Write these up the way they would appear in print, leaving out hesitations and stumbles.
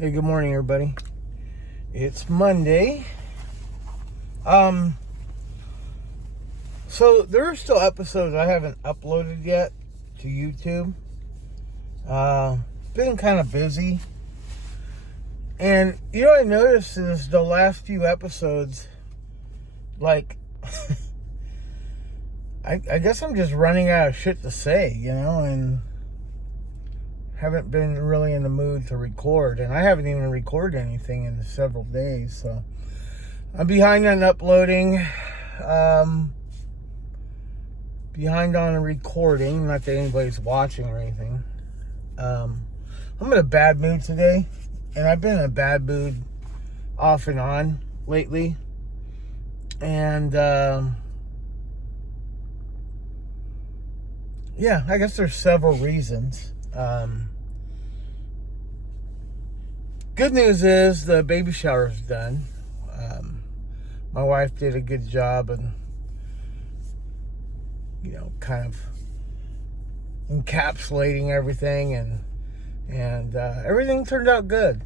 Hey, good morning, everybody. It's Monday. So there are still episodes I haven't uploaded yet to YouTube. Been kind of busy. And you know what I noticed is the last few episodes, like, I guess I'm just running out of shit to say, and haven't been really in the mood to record, and I haven't even recorded anything in several days, so I'm behind on uploading, behind on recording, not that anybody's watching or anything. I'm in a bad mood today, and I've been in a bad mood off and on lately, and yeah, I guess there's several reasons. Good news is the baby shower's done. My wife did a good job and kind of encapsulating everything, and everything turned out good.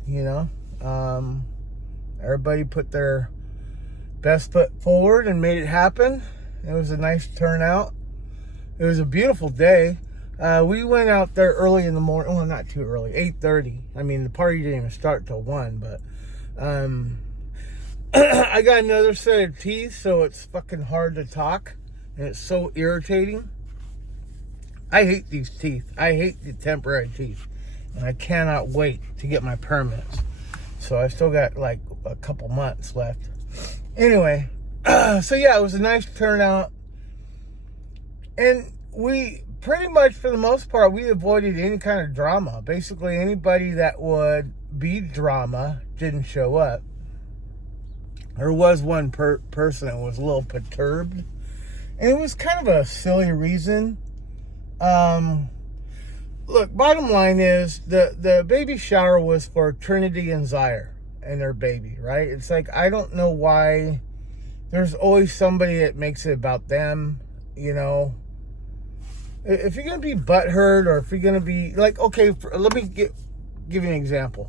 Everybody put their best foot forward and made it happen. It was a nice turnout. It was a beautiful day. We went out there early in the morning. Well, not too early, 8:30. I mean, the party didn't even start till 1, but I got another set of teeth, so it's fucking hard to talk, and it's so irritating. I hate these teeth. I hate the temporary teeth, and I cannot wait to get my permanents. So I still got like a couple months left. Anyway, so yeah, it was a nice turnout, and we pretty much, for the most part, we avoided any kind of drama. Basically, anybody that would be drama didn't show up. There was one person that was a little perturbed, and it was kind of a silly reason. Look, bottom line is, the baby shower was for Trinity and Zaire and their baby, right? It's like, I don't know why there's always somebody that makes it about them, If you're going to be butthurt, or if you're going to be like, okay, let me give you an example.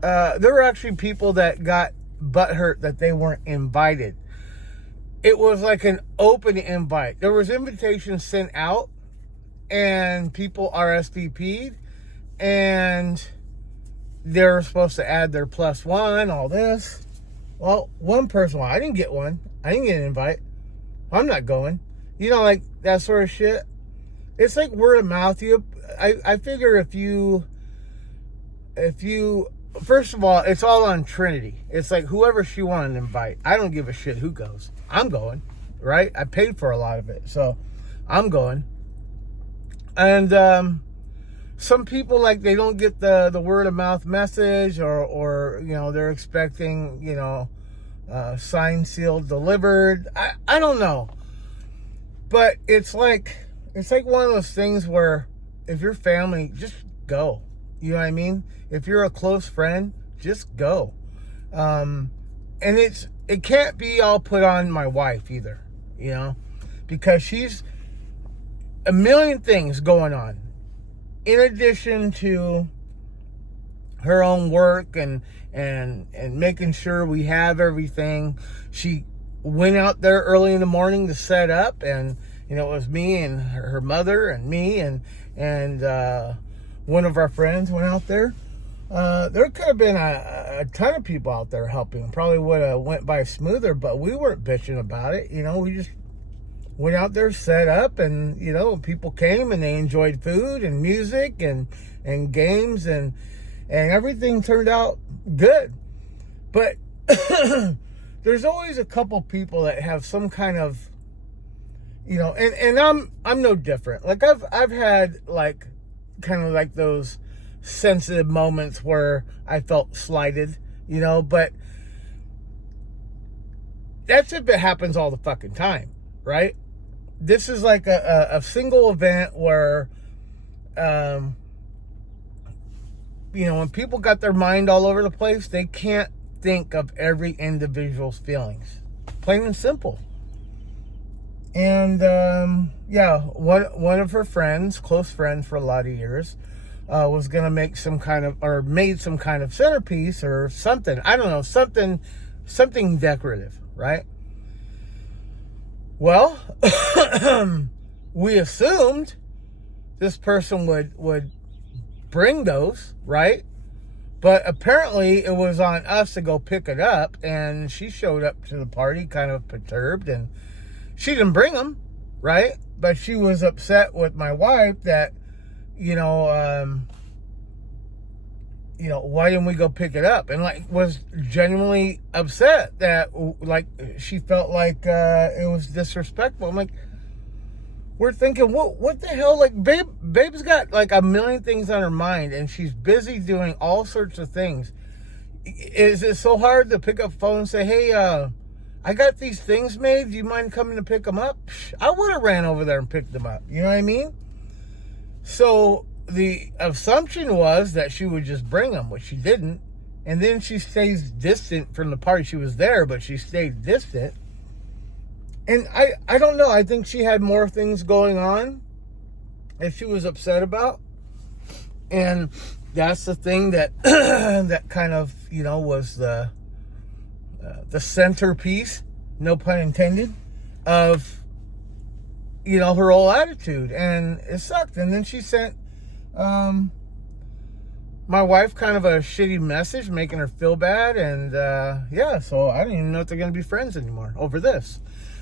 There were actually people that got butthurt that they weren't invited. It was like an open invite. There was invitations sent out, and people RSVP'd, and they were supposed to add their +1, all this. Well, one person, I didn't get one. I didn't get an invite. I'm not going. Like that sort of shit. It's like word of mouth. I figure if you, first of all, it's all on Trinity. It's like whoever she wanted to invite. I don't give a shit who goes. I'm going, right? I paid for a lot of it, so I'm going. And some people, like, they don't get the word of mouth message, or they're expecting signed, sealed, delivered. I don't know. But it's like one of those things where if you're family, just go. You know what I mean? If you're a close friend, just go. And it can't be all put on my wife either, because she's a million things going on. In addition to her own work and making sure we have everything, she went out there early in the morning to set up, and it was me and her mother and me and one of our friends went out there. There could have been a ton of people out there helping. Probably would have went by smoother, but we weren't bitching about it. We just went out there, set up, and people came and they enjoyed food and music and games, and everything turned out good. But there's always a couple people that have some kind of, and I'm no different. Like I've had like kind of like those sensitive moments where I felt slighted, but that's if it happens all the fucking time, right? This is like a single event where, when people got their mind all over the place, they can't think of every individual's feelings. Plain and simple. And yeah, one of her friends, close friends for a lot of years, was going to make some kind of, or made some kind of centerpiece or something. I don't know, something decorative, right? Well, we assumed this person would bring those, right? But apparently it was on us to go pick it up, and she showed up to the party kind of perturbed, and she didn't bring them, right? But she was upset with my wife that, why didn't we go pick it up? And like was genuinely upset that like she felt like it was disrespectful. I'm like, we're thinking, what the hell? Like, babe's got like a million things on her mind, and she's busy doing all sorts of things. Is it so hard to pick up the phone and say, hey, I got these things made. Do you mind coming to pick them up? I would have ran over there and picked them up. You know what I mean? So the assumption was that she would just bring them, which she didn't. And then she stays distant from the party. She was there, but she stayed distant. And I don't know. I think she had more things going on that she was upset about. And that's the thing that that kind of, was the centerpiece, no pun intended, of, her whole attitude. And it sucked. And then she sent my wife kind of a shitty message, making her feel bad. And so I don't even know if they're going to be friends anymore over this.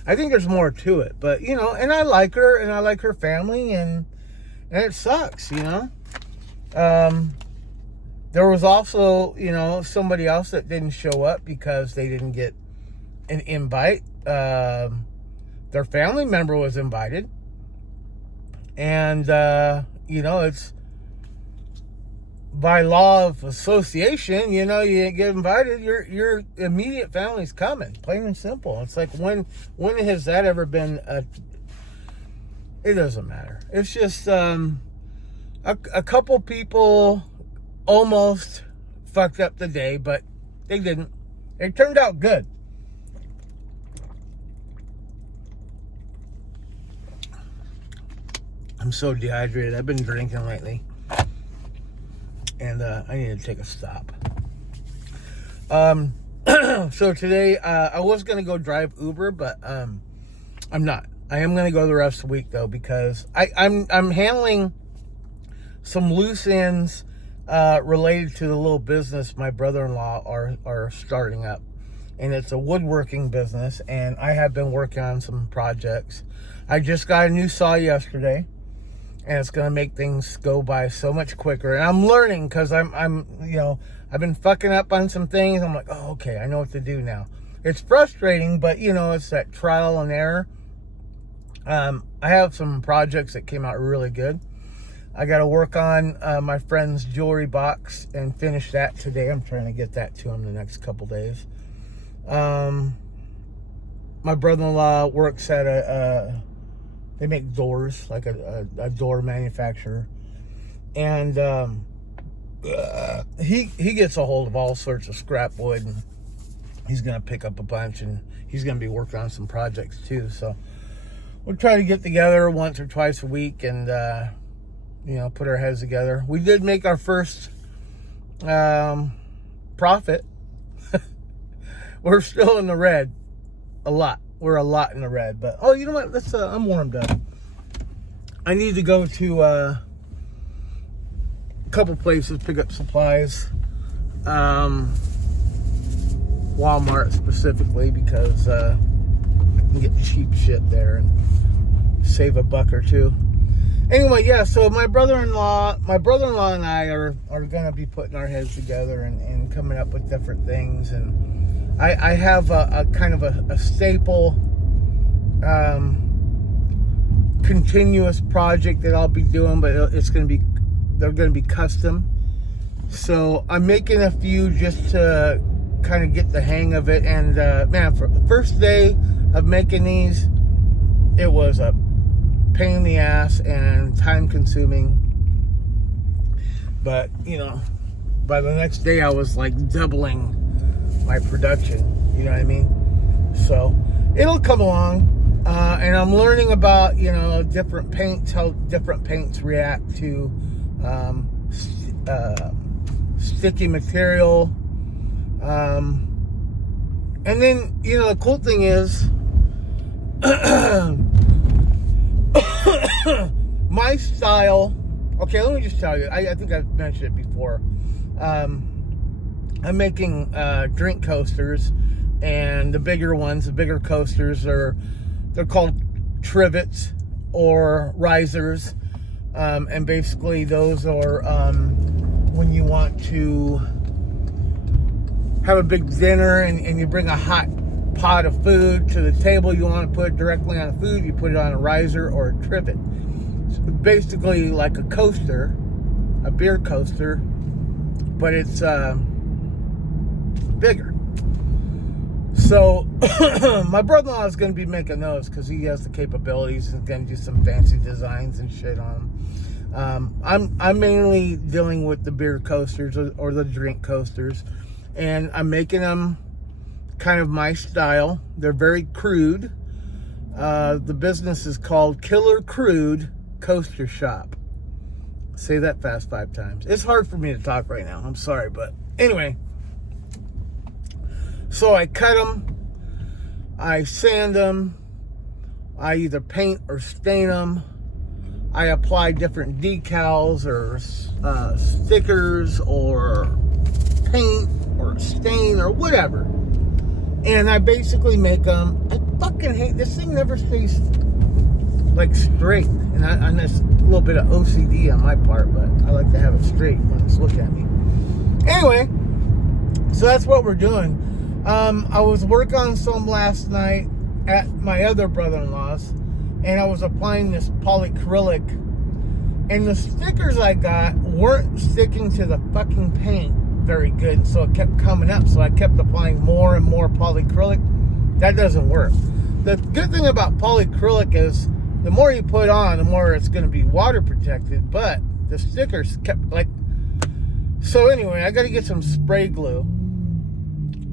I think there's more to it, but and I like her and I like her family, and it sucks, There was also, somebody else that didn't show up because they didn't get an invite. Their family member was invited, and it's by law of association, you get invited, your immediate family's coming, plain and simple. It's like, when has that ever been it doesn't matter. It's just a couple people almost fucked up the day, but they didn't. It turned out good. I'm so dehydrated. I've been drinking lately. And I need to take a stop. So today, I was going to go drive Uber, but I'm not. I am going to go the rest of the week, though, because I'm handling some loose ends related to the little business my brother-in-law are starting up. And it's a woodworking business, and I have been working on some projects. I just got a new saw yesterday. And it's going to make things go by so much quicker. And I'm learning because I've been fucking up on some things. I'm like, oh, okay, I know what to do now. It's frustrating, but, it's that trial and error. I have some projects that came out really good. I got to work on my friend's jewelry box and finish that today. I'm trying to get that to him the next couple days. My brother-in-law works at they make doors, like a door manufacturer. And he gets a hold of all sorts of scrap wood, and he's going to pick up a bunch, and he's going to be working on some projects too. So we'll try to get together once or twice a week and, put our heads together. We did make our first profit. We're still in the red a lot. We're a lot in the red, but you know what? Let's. I'm warmed up. I need to go to a couple places, pick up supplies. Walmart specifically, because I can get cheap shit there and save a buck or two. Anyway, yeah. So my brother-in-law and I are gonna be putting our heads together and coming up with different things. And I have a kind of a staple, continuous project that I'll be doing, but they're gonna be custom. So I'm making a few just to kind of get the hang of it. And man, for the first day of making these, it was a pain in the ass and time consuming. But by the next day I was like doubling my production, you know what I mean? So it'll come along, and I'm learning about different paints, how different paints react to sticky material. And then, you know, the cool thing is, my style, okay, let me just tell you, I think I've mentioned it before. I'm making drink coasters, and the bigger ones, the bigger coasters, they're called trivets or risers. And basically those are when you want to have a big dinner and you bring a hot pot of food to the table, you want to put it directly on the food, you put it on a riser or a trivet. It's basically like a coaster, a beer coaster, but it's bigger. So my brother-in-law is going to be making those because he has the capabilities and going to do some fancy designs and shit on them. I'm mainly dealing with the beer coasters or the drink coasters, and I'm making them kind of my style. They're very crude. The business is called Killer Crude Coaster Shop. Say that fast 5 times. It's hard for me to talk right now. I'm sorry, but anyway. So I cut them, I sand them, I either paint or stain them, I apply different decals or stickers or paint or stain or whatever, and I basically make them. I fucking hate this thing. Never stays like straight, and that's a little bit of OCD on my part, but I like to have it straight when it's looking at me. Anyway, so that's what we're doing. I was working on some last night at my other brother-in-law's, and I was applying this polyacrylic, and the stickers I got weren't sticking to the fucking paint very good, so it kept coming up, so I kept applying more and more polyacrylic. That doesn't work. The good thing about polyacrylic is the more you put on, the more it's going to be water protected, but the stickers kept like... So anyway, I got to get some spray glue,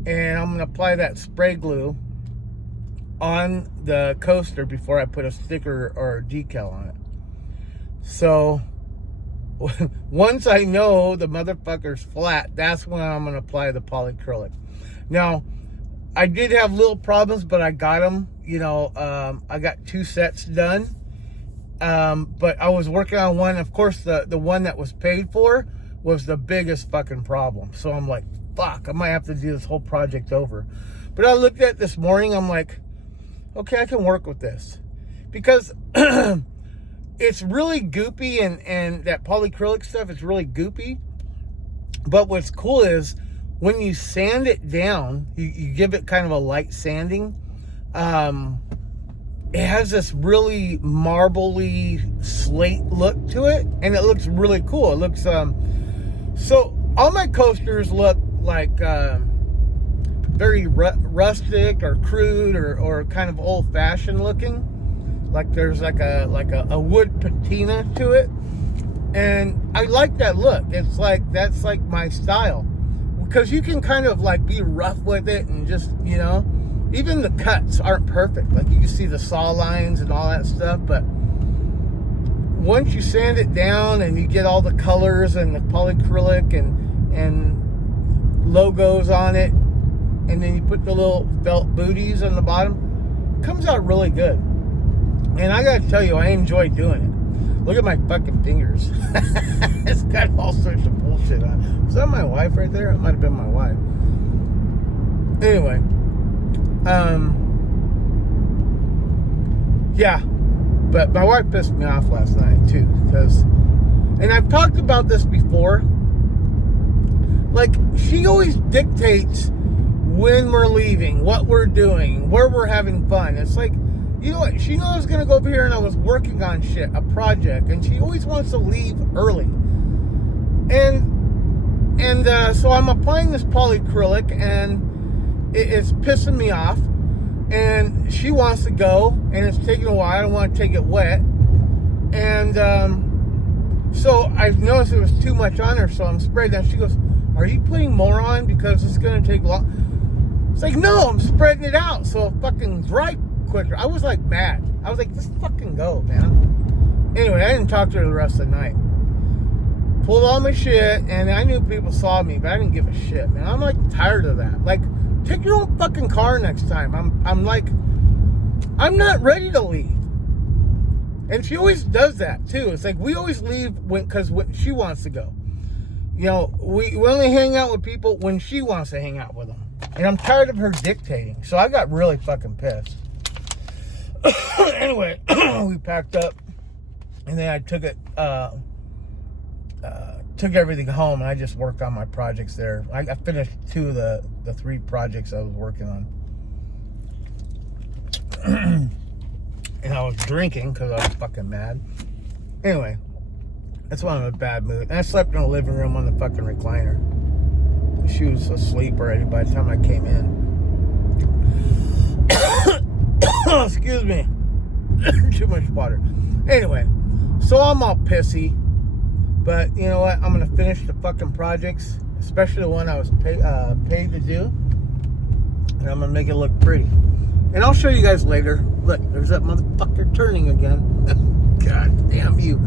and I'm going to apply that spray glue on the coaster before I put a sticker or a decal on it. So once I know the motherfucker's flat, that's when I'm going to apply the polyacrylic. Now, I did have little problems, but I got them. You know, I got 2 sets done. But I was working on one. Of course, the one that was paid for was the biggest fucking problem. So I'm like, fuck, I might have to do this whole project over. But I looked at it this morning. I'm like, okay, I can work with this. Because it's really goopy, and that polyacrylic stuff is really goopy. But what's cool is when you sand it down, you give it kind of a light sanding. It has this really marbly slate look to it, and it looks really cool. It looks so all my coasters look like very rustic or crude or kind of old-fashioned looking. Like there's like a wood patina to it, and I like that look. It's like that's like my style, because you can kind of like be rough with it and just, you know, even the cuts aren't perfect. Like you can see the saw lines and all that stuff, but once you sand it down and you get all the colors and the polyacrylic and logos on it, and then you put the little felt booties on the bottom, it comes out really good. And I gotta tell you, I enjoy doing it. Look at my fucking fingers. It's got all sorts of bullshit on it. Was that my wife right there? It might have been my wife. Anyway. Yeah. But my wife pissed me off last night, too. And I've talked about this before. Like, she always dictates when we're leaving, what we're doing, where we're having fun. It's like, you know what? She knew I was going to go over here and I was working on shit, a project, and she always wants to leave early. And so I'm applying this polyacrylic, and it's pissing me off. And she wants to go, and it's taking a while. I don't want to take it wet. And so I've noticed it was too much on her, so I'm spraying that. She goes, "Are you putting more on because it's going to take long?" It's like, no, I'm spreading it out so it fucking dry quicker. I was like mad. I was like, just fucking go, man. Anyway, I didn't talk to her the rest of the night. pulled all my shit, and I knew people saw me, but I didn't give a shit, man. I'm like tired of that. Like, take your own fucking car next time. I'm like, I'm not ready to leave. And she always does that too. It's like we always leave because she wants to go. You know, we only hang out with people when she wants to hang out with them. And I'm tired of her dictating. So I got really fucking pissed. Anyway, we packed up, and then I took it, took everything home, and I just worked on my projects there. I finished 2 of the 3 projects I was working on. And I was drinking because I was fucking mad. Anyway, that's why I'm in a bad mood. And I slept in the living room on the fucking recliner. She was asleep already by the time I came in. Excuse me. Too much water. Anyway, so I'm all pissy. But you know what? I'm going to finish the fucking projects, especially the one I was paid to do. And I'm going to make it look pretty. And I'll show you guys later. Look, there's that motherfucker turning again. God damn you.